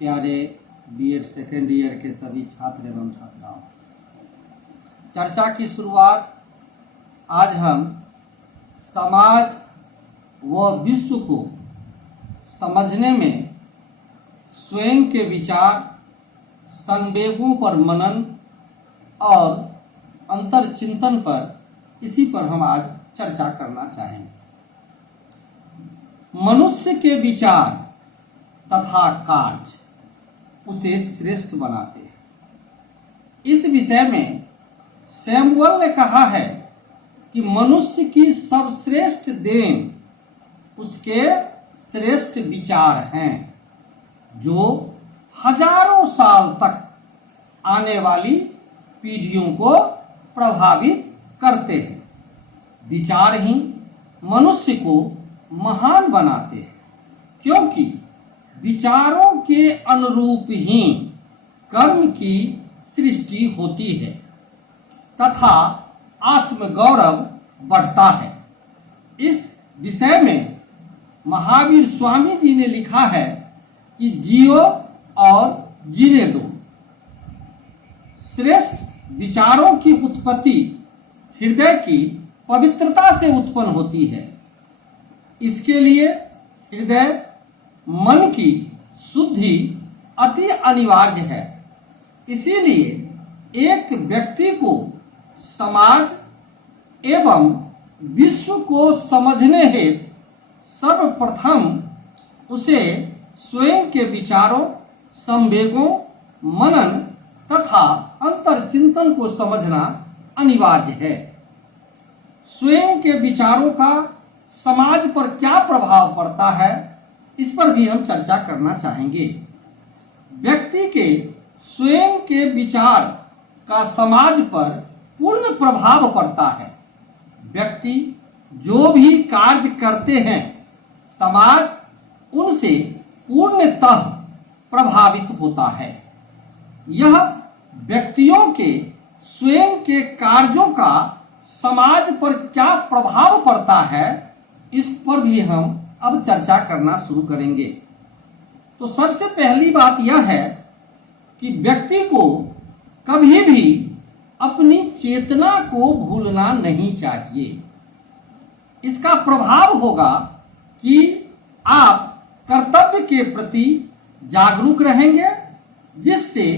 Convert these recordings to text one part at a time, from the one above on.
प्यारे BEd second year के सभी छात्र एवं छात्राओं, चर्चा की शुरुआत आज हम समाज व विश्व को समझने में स्वयं के विचार, संवेगों पर मनन और अंतर्चिंतन पर इसी पर हम आज चर्चा करना चाहेंगे। मनुष्य के विचार तथा कार्य उसे श्रेष्ठ बनाते हैं। इस विषय में सैमुअल ने कहा है कि मनुष्य की सर्वश्रेष्ठ देन उसके श्रेष्ठ विचार हैं, जो हजारों साल तक आने वाली पीढ़ियों को प्रभावित करते हैं। विचार ही मनुष्य को महान बनाते हैं, क्योंकि विचारों के अनुरूप ही कर्म की सृष्टि होती है तथा आत्मगौरव बढ़ता है। इस विषय में महावीर स्वामी जी ने लिखा है कि जियो और जीने दो। श्रेष्ठ विचारों की उत्पत्ति हृदय की पवित्रता से उत्पन्न होती है। इसके लिए हृदय मन की शुद्धि अति अनिवार्य है। इसीलिए एक व्यक्ति को समाज एवं विश्व को समझने हेतु सर्वप्रथम उसे स्वयं के विचारों, संवेगों, मनन तथा अंतर्चिंतन को समझना अनिवार्य है। स्वयं के विचारों का समाज पर क्या प्रभाव पड़ता है, इस पर भी हम चर्चा करना चाहेंगे। व्यक्ति के स्वयं के विचार का समाज पर पूर्ण प्रभाव पड़ता है। व्यक्ति जो भी कार्य करते हैं, समाज उनसे पूर्णतः प्रभावित होता है। यह व्यक्तियों के स्वयं के कार्यों का समाज पर क्या प्रभाव पड़ता है, इस पर भी हम अब चर्चा करना शुरू करेंगे। तो सबसे पहली बात यह है कि व्यक्ति को कभी भी अपनी चेतना को भूलना नहीं चाहिए। इसका प्रभाव होगा कि आप कर्तव्य के प्रति जागरूक रहेंगे, जिससे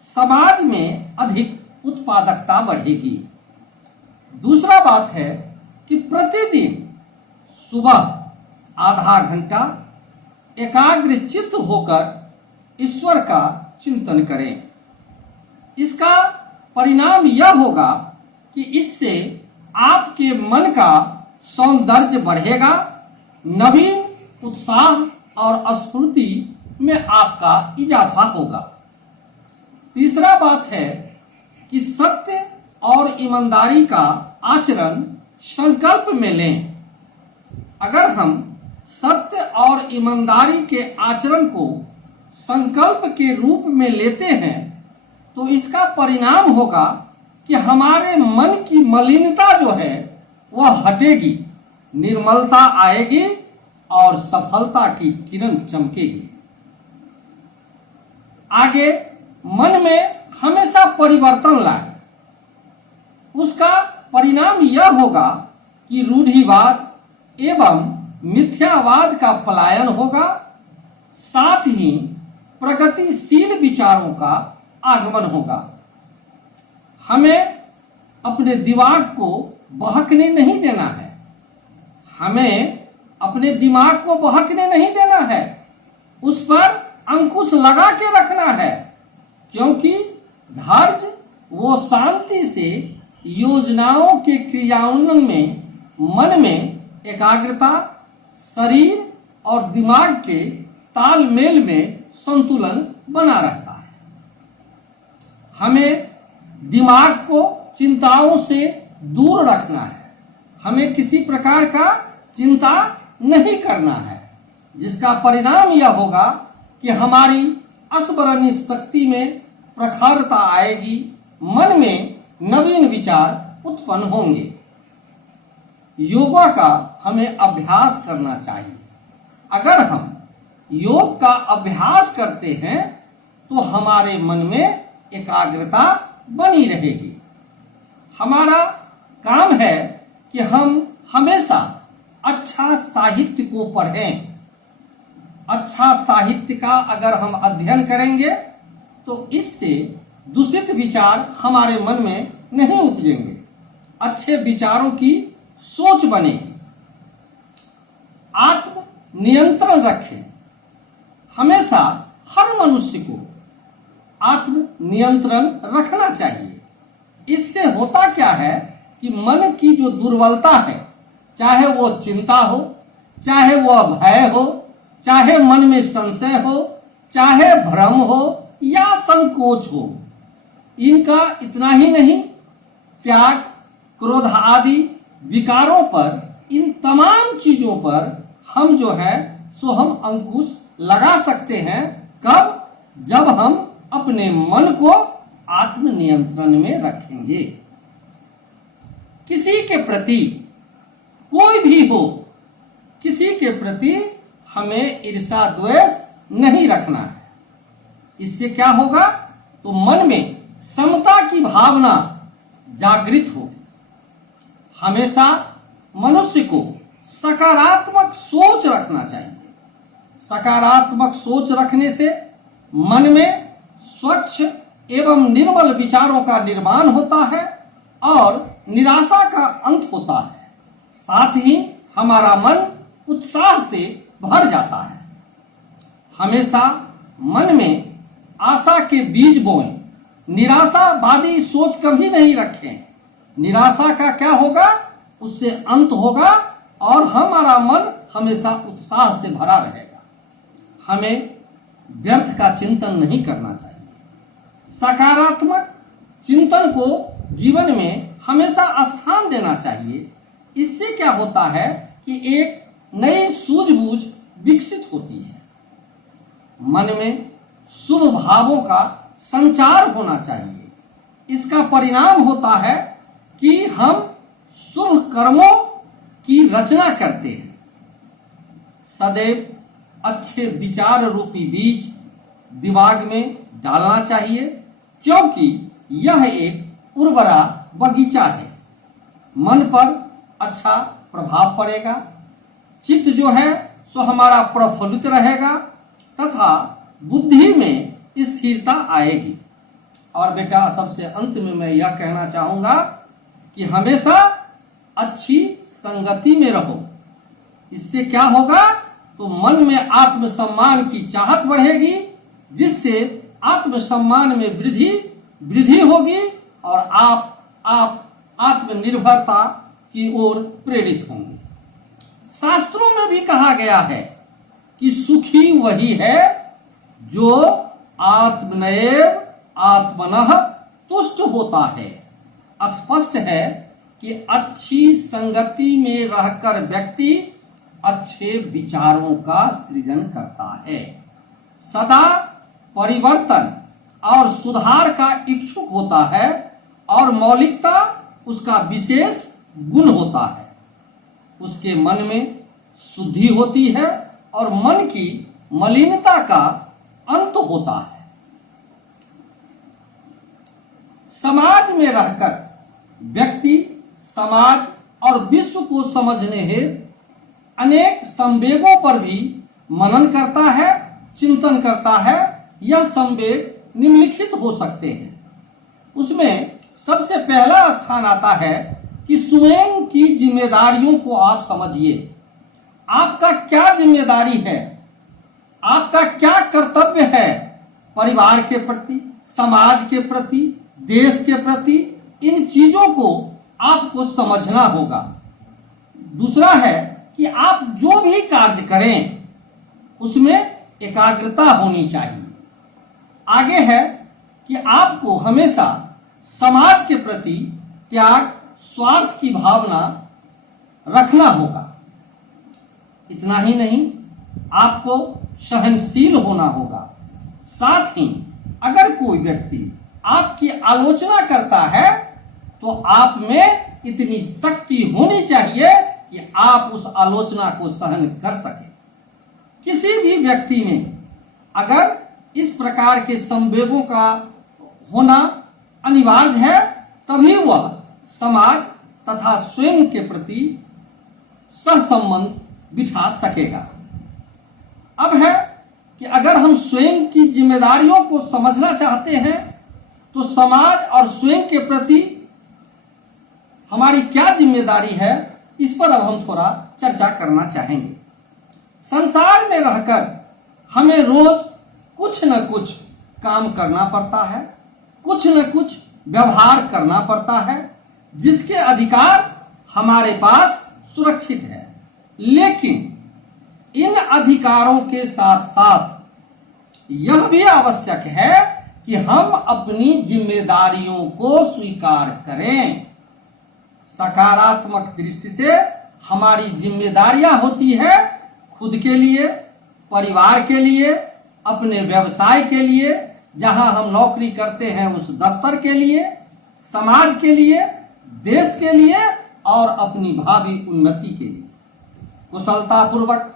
समाज में अधिक उत्पादकता बढ़ेगी। दूसरा बात है कि प्रतिदिन सुबह आधा घंटा एकाग्रचित्त होकर ईश्वर का चिंतन करें। इसका परिणाम यह होगा कि इससे आपके मन का सौंदर्य बढ़ेगा, नवीन उत्साह और स्फूर्ति में आपका इजाफा होगा। तीसरा बात है कि सत्य और ईमानदारी का आचरण संकल्प में लें। अगर हम सत्य और ईमानदारी के आचरण को संकल्प के रूप में लेते हैं, तो इसका परिणाम होगा कि हमारे मन की मलिनता जो है वह हटेगी, निर्मलता आएगी और सफलता की किरण चमकेगी। आगे मन में हमेशा परिवर्तन लाए। उसका परिणाम यह होगा कि रूढ़िवाद एवं मिथ्यावाद का पलायन होगा, साथ ही प्रगतिशील विचारों का आगमन होगा। हमें अपने दिमाग को बहकने नहीं देना है। हमें अपने दिमाग को बहकने नहीं देना है, उस पर अंकुश लगा के रखना है, क्योंकि धैर्य वो शांति से योजनाओं के क्रियान्वयन में मन में एकाग्रता, शरीर और दिमाग के तालमेल में संतुलन बना रहता है। हमें दिमाग को चिंताओं से दूर रखना है। हमें किसी प्रकार का चिंता नहीं करना है, जिसका परिणाम यह होगा कि हमारी स्मरणीय शक्ति में प्रखरता आएगी, मन में नवीन विचार उत्पन्न होंगे। योगा का हमें अभ्यास करना चाहिए। अगर हम योग का अभ्यास करते हैं तो हमारे मन में एकाग्रता बनी रहेगी। हमारा काम है कि हम हमेशा अच्छा साहित्य को पढ़ें। अच्छा साहित्य का अगर हम अध्ययन करेंगे तो इससे दूषित विचार हमारे मन में नहीं उपजेंगे, अच्छे विचारों की सोच बनेगी। आत्म नियंत्रण रखें। हमेशा हर मनुष्य को आत्म नियंत्रण रखना चाहिए। इससे होता क्या है कि मन की जो दुर्बलता है, चाहे वो चिंता हो, चाहे वो भय हो, चाहे मन में संशय हो, चाहे भ्रम हो या संकोच हो, इनका इतना ही नहीं, त्याग, क्रोध आदि विकारों पर, इन तमाम चीजों पर हम जो है सो हम अंकुश लगा सकते हैं। कब? जब हम अपने मन को आत्म नियंत्रण में रखेंगे। किसी के प्रति, कोई भी हो, किसी के प्रति हमें ईर्ष्या द्वेष नहीं रखना है। इससे क्या होगा? तो मन में समता की भावना जागृत होगी। हमेशा मनुष्य को सकारात्मक सोच रखना चाहिए। सकारात्मक सोच रखने से मन में स्वच्छ एवं निर्मल विचारों का निर्माण होता है और निराशा का अंत होता है। साथ ही हमारा मन उत्साह से भर जाता है। हमेशा मन में आशा के बीज बोएं। निराशावादी सोच कभी नहीं रखें। निराशा का क्या होगा? उससे अंत होगा और हमारा मन हमेशा उत्साह से भरा रहेगा। हमें व्यर्थ का चिंतन नहीं करना चाहिए। सकारात्मक चिंतन को जीवन में हमेशा स्थान देना चाहिए। इससे क्या होता है कि एक नई सूझबूझ विकसित होती है। मन में शुभ भावों का संचार होना चाहिए। इसका परिणाम होता है कि हम शुभ कर्मों की रचना करते हैं। सदैव अच्छे विचार रूपी बीज दिमाग में डालना चाहिए, क्योंकि यह एक उर्वरा बगीचा है। मन पर अच्छा प्रभाव पड़ेगा, चित्त जो है सो हमारा प्रफुल्लित रहेगा तथा बुद्धि में स्थिरता आएगी। और बेटा, सबसे अंत में मैं यह कहना चाहूंगा कि हमेशा अच्छी संगति में रहो। इससे क्या होगा? तो मन में आत्मसम्मान की चाहत बढ़ेगी, जिससे आत्मसम्मान में वृद्धि होगी और आप आत्मनिर्भरता की ओर प्रेरित होंगे। शास्त्रों में भी कहा गया है कि सुखी वही है जो आत्मनैव आत्मनः तुष्ट होता है। स्पष्ट है कि अच्छी संगति में रहकर व्यक्ति अच्छे विचारों का सृजन करता है, सदा परिवर्तन और सुधार का इच्छुक होता है और मौलिकता उसका विशेष गुण होता है। उसके मन में शुद्धि होती है और मन की मलिनता का अंत होता है। समाज में रहकर व्यक्ति समाज और विश्व को समझने हेतु अनेक संवेगों पर भी मनन करता है, चिंतन करता है। यह संवेग निम्नलिखित हो सकते हैं। उसमें सबसे पहला स्थान आता है कि स्वयं की जिम्मेदारियों को आप समझिए। आपका क्या जिम्मेदारी है? आपका क्या कर्तव्य है? परिवार के प्रति, समाज के प्रति, देश के प्रति, इन चीजों को आपको समझना होगा। दूसरा है कि आप जो भी कार्य करें उसमें एकाग्रता होनी चाहिए। आगे है कि आपको हमेशा समाज के प्रति त्याग, स्वार्थ की भावना रखना होगा। इतना ही नहीं, आपको सहनशील होना होगा। साथ ही अगर कोई व्यक्ति आपकी आलोचना करता है तो आप में इतनी शक्ति होनी चाहिए कि आप उस आलोचना को सहन कर सकें। किसी भी व्यक्ति में अगर इस प्रकार के संवेगों का होना अनिवार्य है, तभी वह समाज तथा स्वयं के प्रति सहसंबंध बिठा सकेगा। अब है कि अगर हम स्वयं की जिम्मेदारियों को समझना चाहते हैं तो समाज और स्वयं के प्रति हमारी क्या जिम्मेदारी है, इस पर अब हम थोड़ा चर्चा करना चाहेंगे। संसार में रहकर हमें रोज कुछ न कुछ काम करना पड़ता है, कुछ न कुछ व्यवहार करना पड़ता है, जिसके अधिकार हमारे पास सुरक्षित है। लेकिन इन अधिकारों के साथ साथ यह भी आवश्यक है कि हम अपनी जिम्मेदारियों को स्वीकार करें। सकारात्मक दृष्टि से हमारी जिम्मेदारियां होती है खुद के लिए, परिवार के लिए, अपने व्यवसाय के लिए, जहां हम नौकरी करते हैं उस दफ्तर के लिए, समाज के लिए, देश के लिए और अपनी भावी उन्नति के लिए। कुशलतापूर्वक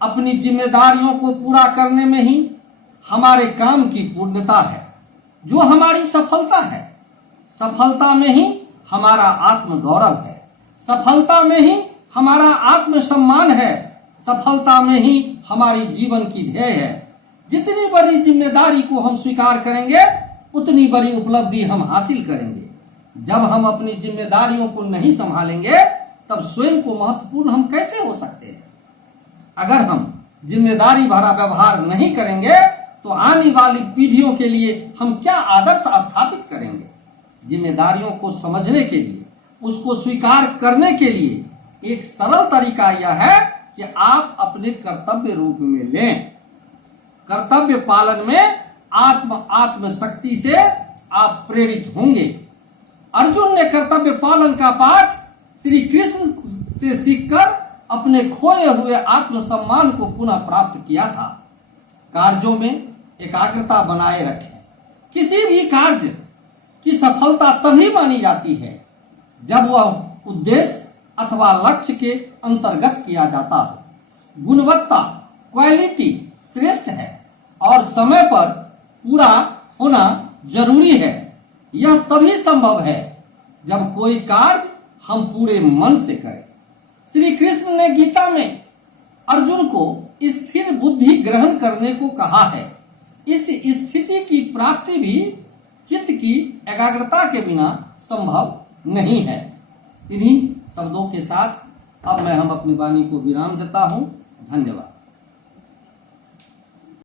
अपनी जिम्मेदारियों को पूरा करने में ही हमारे काम की पूर्णता है, जो हमारी सफलता है। सफलता में ही हमारा आत्मगौरव है, सफलता में ही हमारा आत्मसम्मान है, सफलता में ही हमारी जीवन की ध्येय है। जितनी बड़ी जिम्मेदारी को हम स्वीकार करेंगे उतनी बड़ी उपलब्धि हम हासिल करेंगे। जब हम अपनी जिम्मेदारियों को नहीं संभालेंगे तब स्वयं को महत्वपूर्ण हम कैसे हो सकते हैं। अगर हम जिम्मेदारी भरा व्यवहार नहीं करेंगे तो आने वाली पीढ़ियों के लिए हम क्या आदर्श स्थापित करेंगे। जिम्मेदारियों को समझने के लिए, उसको स्वीकार करने के लिए एक सरल तरीका यह है कि आप अपने कर्तव्य रूप में लें। कर्तव्य पालन में आत्म शक्ति से आप प्रेरित होंगे। अर्जुन ने कर्तव्य पालन का पाठ श्री कृष्ण से सीखकर अपने खोए हुए आत्मसम्मान को पुनः प्राप्त किया था। कार्यों में एकाग्रता बनाए रखें। किसी भी कार्य की सफलता तभी मानी जाती है जब वह उद्देश्य अथवा लक्ष्य के अंतर्गत किया जाता हो। गुणवत्ता, क्वालिटी श्रेष्ठ है और समय पर पूरा होना जरूरी है। यह तभी संभव है जब कोई कार्य हम पूरे मन से करें। श्री कृष्ण ने गीता में अर्जुन को स्थिर बुद्धि ग्रहण करने को कहा है। इस स्थिति की प्राप्ति भी चित्त की एकाग्रता के बिना संभव नहीं है। इन्हीं शब्दों के साथ अब मैं अपनी वाणी को विराम देता हूं। धन्यवाद।